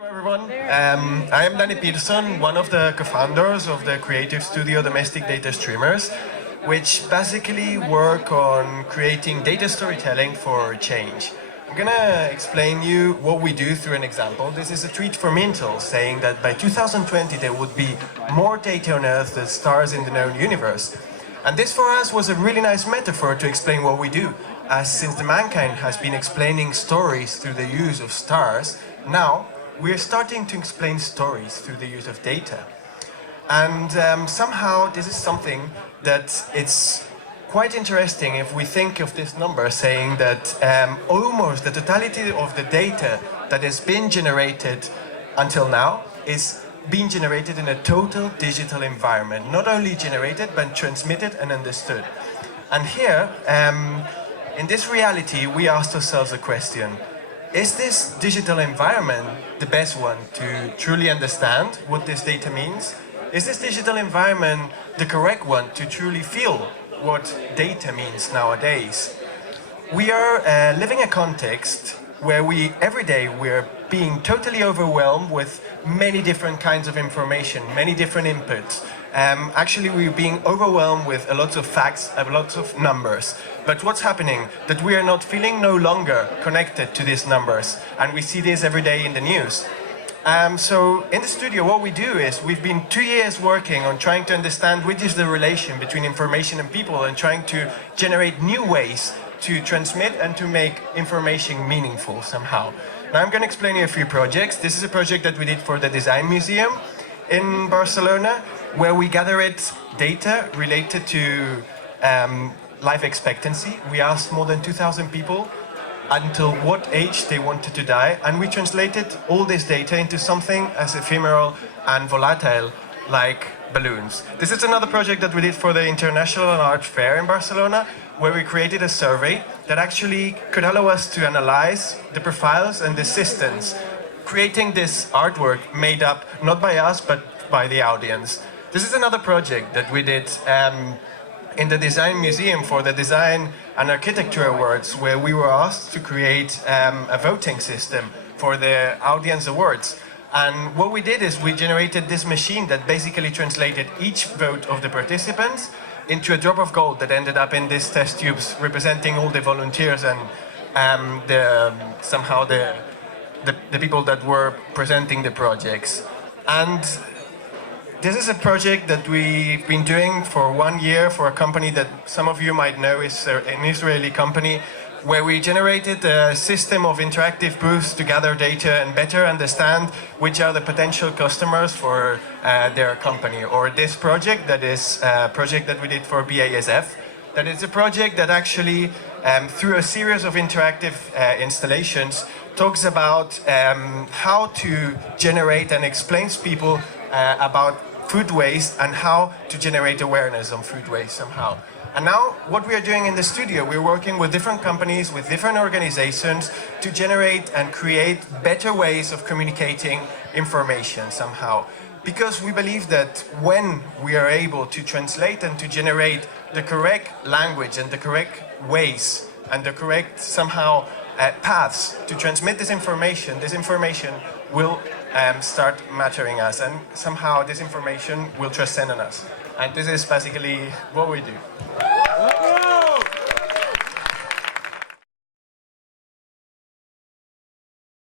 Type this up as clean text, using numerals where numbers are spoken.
Hello everyone, I am Dani Peterson, one of the co-founders of the creative studio Domestic Data Streamers, which basically work on creating data storytelling for change. I'm gonna explain you what we do through an example. This is a tweet from Intel saying that by 2020 there would be more data on Earth than stars in the known universe. And this for us was a really nice metaphor to explain what we do, as since the mankind has been explaining stories through the use of stars, now we're starting to explain stories through the use of data. And somehow this is something that it's quite interesting if we think of this number saying that almost the totality of the data that has been generated until now is being generated in a total digital environment. Not only generated, but transmitted and understood. And here, in this reality, we asked ourselves a question. Is this digital environment the best one to truly understand what this data means? Is this digital environment the correct one to truly feel what data means nowadays? We are living a context where every day we're being totally overwhelmed with many different kinds of information, many different inputs. Actually, we're being overwhelmed with a lot of facts, a lot of numbers. But what's happening? That we are not feeling no longer connected to these numbers. And we see this every day in the news. So in the studio, what we do is we've been 2 years working on trying to understand which is the relation between information and people and trying to generate new ways to transmit and to make information meaningful somehow. Now I'm going to explain you a few projects. This is a project that we did for the Design Museum in Barcelona, where we gathered data related to life expectancy. We asked more than 2,000 people until what age they wanted to die, and we translated all this data into something as ephemeral and volatile like balloons. This is another project that we did for the International Art Fair in Barcelona, where we created a survey that actually could allow us to analyze the profiles and the systems, creating this artwork made up not by us but by the audience. This is another project that we did in the Design Museum for the Design and Architecture Awards, where we were asked to create a voting system for the audience awards. And what we did is we generated this machine that basically translated each vote of the participants into a drop of gold that ended up in these test tubes representing all the volunteers and somehow the people that were presenting the projects. And this is a project that we've been doing for 1 year for a company that some of you might know is an Israeli company, where we generated a system of interactive booths to gather data and better understand which are the potential customers for their company. Or this project that is a project that we did for BASF, that is a project that actually, through a series of interactive installations, talks about how to generate and explains people about food waste and how to generate awareness on food waste somehow. And now what we are doing in the studio, we're working with different companies, with different organizations to generate and create better ways of communicating information somehow. Because we believe that when we are able to translate and to generate the correct language and the correct ways and the correct somehow paths to transmit this information will start mattering us, and somehow this information will transcend on us. And this is basically what we do.